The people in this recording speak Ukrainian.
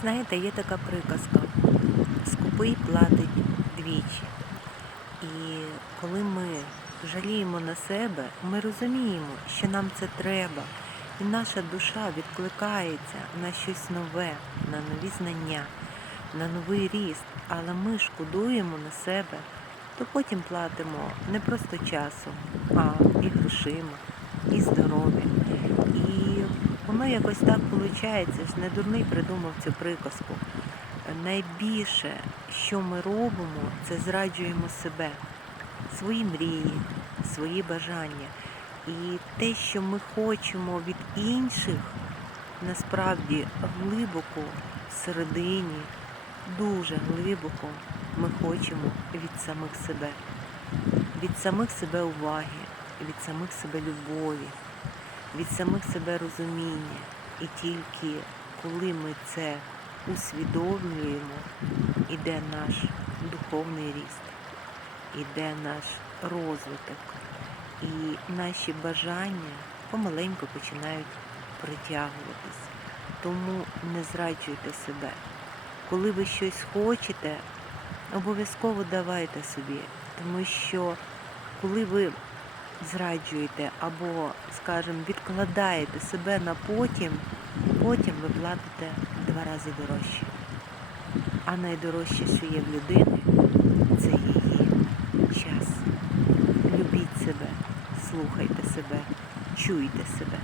Знаєте, є така приказка: скупий платить двічі. І коли ми жаліємо на себе, ми розуміємо, що нам це треба. І наша душа відкликається на щось нове, на нові знання, на новий ріст. Але ми шкодуємо на себе, то потім платимо не просто часом, а і грошима, і здоров'ям. Воно якось так виходить, ж не дурний придумав цю приказку. Найбільше, що ми робимо, це зраджуємо себе, свої мрії, свої бажання. І те, що ми хочемо від інших, насправді глибоко всередині, дуже глибоко ми хочемо від самих себе, від самих себе уваги, від самих себе любові, від самих себе розуміння. І тільки коли ми це усвідомлюємо, іде наш духовний ріст, іде наш розвиток, і наші бажання помаленьку починають притягуватись. Тому не зраджуйте себе. Коли ви щось хочете, обов'язково давайте собі, тому що коли ви зраджуєте або, скажімо, відкладаєте себе на потім, потім ви платите два рази дорожче. А найдорожче, що є в людини, це її час. Любіть себе, слухайте себе, чуйте себе.